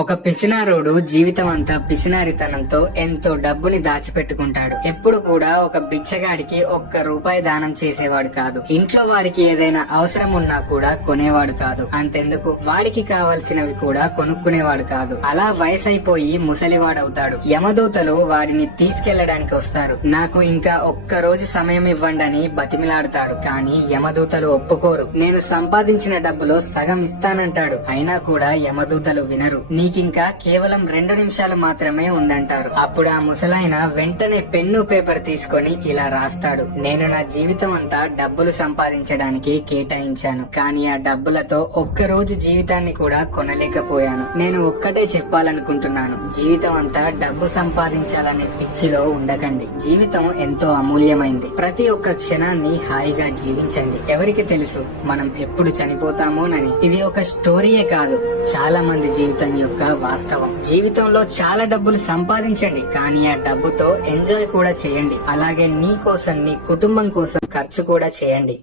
ఒక పిసినారోడు జీవితం అంతా పిసినారితనంతో ఎంతో డబ్బుని దాచిపెట్టుకుంటాడు. ఎప్పుడు కూడా ఒక బిచ్చగాడికి ఒక్క రూపాయి దానం చేసేవాడు కాదు. ఇంట్లో వారికి ఏదైనా అవసరం ఉన్నా కూడా కొనేవాడు కాదు. అంతెందుకు వాడికి కావలసినవి కూడా కొనుక్కునేవాడు కాదు. అలా వయసైపోయి ముసలివాడవుతాడు. యమదూతలు వాడిని తీసుకెళ్లడానికి వస్తారు. నాకు ఇంకా ఒక్క రోజు సమయం ఇవ్వండని బతిమిలాడుతాడు. కానీ యమదూతలు ఒప్పుకోరు. నేను సంపాదించిన డబ్బులో సగం ఇస్తానంటాడు. అయినా కూడా యమదూతలు వినరు. నీకింకా కేవలం 2 నిమిషాలు మాత్రమే ఉందంటారు. అప్పుడు ఆ ముసలాయన వెంటనే పెన్ను పేపర్ తీసుకొని ఇలా రాస్తాడు. నేను నా జీవితం అంతా డబ్బులు సంపాదించడానికి కేటాయించాను. కానీ ఆ డబ్బులతో ఒక్క రోజు జీవితాన్ని కూడా కొనలేకపోయాను. నేను ఒక్కటే చెప్పాలనుకుంటున్నాను, జీవితం అంతా డబ్బు సంపాదించాలనే పిచ్చిలో ఉండకండి. జీవితం ఎంతో అమూల్యమైంది. ప్రతి ఒక్క క్షణాన్ని హాయిగా జీవించండి. ఎవరికి తెలుసు మనం ఎప్పుడు చనిపోతామోనని. ఇది ఒక స్టోరీయే కాదు, చాలా మంది జీవితం యొక్క వాస్తవం. జీవితంలో చాలా డబ్బులు సంపాదించండి, కానీ ఆ డబ్బుతో ఎంజాయ్ కూడా చేయండి. అలాగే నీ కోసం, నీ కుటుంబం కోసం ఖర్చు కూడా చేయండి.